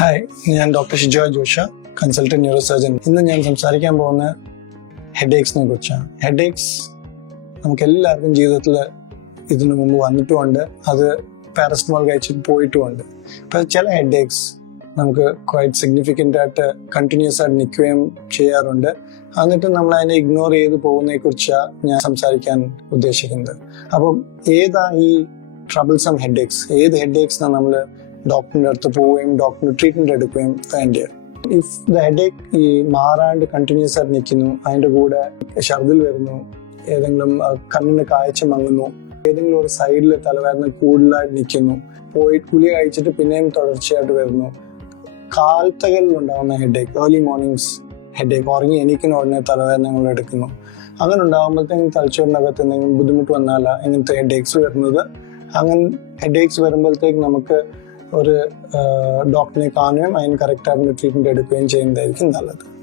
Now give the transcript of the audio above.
Hi ഞാൻ doctor Shijo Josha consultant neurosurgeon ഇന്ന് ഞാൻ സംസാരിക്കാൻ പോകുന്ന ഹെഡ് ഹെഡേക്സിനെ കുറിച്ചാണ്. ഹെഡ് ഹെഡേക്സ് നമുക്ക് എല്ലാവർക്കും ജീവിതത്തിൽ ഇതിനു മുമ്പ് വന്നിട്ടുമുണ്ട്. അത് പാരസ്റ്റമോൾ കഴിച്ചിട്ട് പോയിട്ടുമുണ്ട്. അപ്പം ചില ഹെഡ് ഹെഡേക്സ് നമുക്ക് ക്വൈറ്റ് സിഗ്നിഫിക്കന്റ് ആയിട്ട് കണ്ടിന്യൂസ് ആയിട്ട് നിൽക്കുകയും ചെയ്യാറുണ്ട്. എന്നിട്ട് നമ്മൾ അതിനെ ഇഗ്നോർ ചെയ്ത് പോകുന്നതിനെ കുറിച്ചാണ് ഞാൻ സംസാരിക്കാൻ ഉദ്ദേശിക്കുന്നത്. അപ്പം ഏതാ ഈ ട്രബിൾസം ഹെഡ് ഹെഡേക്സ് ഏത് ഹെഡ് ഹെഡേക്സിനാണ് നമ്മൾ ഡോക്ടറിന്റെ അടുത്ത് പോവുകയും ഡോക്ടറിന് ട്രീറ്റ്മെന്റ് എടുക്കുകയും വേണ്ട ഇഫ് ദ ഹെഡേക്ക് ഈ മാറാണ്ട് കണ്ടിന്യൂസ് ആയിട്ട് നിൽക്കുന്നു അതിന്റെ കൂടെ ഛർദിൽ വരുന്നു ഏതെങ്കിലും കണ്ണിന് കാഴ്ച മങ്ങുന്നു ഏതെങ്കിലും ഒരു സൈഡിൽ തലവേദന കൂടുതലായിട്ട് നിൽക്കുന്നു പോയി കുളി കഴിച്ചിട്ട് പിന്നെയും തുടർച്ചയായിട്ട് വരുന്നു കാൽത്തകളിൽ ഉണ്ടാകുന്ന ഹെഡേക്ക് ഏർലി മോർണിംഗ്സ് ഹെഡേക്ക് ഉറങ്ങി എനിക്കിന് ഉടനെ തലവേദനകൾ എടുക്കുന്നു. അങ്ങനെ ഉണ്ടാകുമ്പോഴത്തേക്കും തലച്ചോറിനകത്ത് എന്തെങ്കിലും ബുദ്ധിമുട്ട് വന്നാല ഇങ്ങനത്തെ ഹെഡേക്സ് വരുന്നത്. അങ്ങനെ ഹെഡേക്സ് വരുമ്പോഴത്തേക്ക് നമുക്ക് ഒരു ഡോക്ടറിനെ കാണുകയും അതിന് കറക്റ്റ് ആയിട്ടുള്ള ട്രീറ്റ്മെന്റ് എടുക്കുകയും ചെയ്യുന്നതായിരിക്കും നല്ലത്.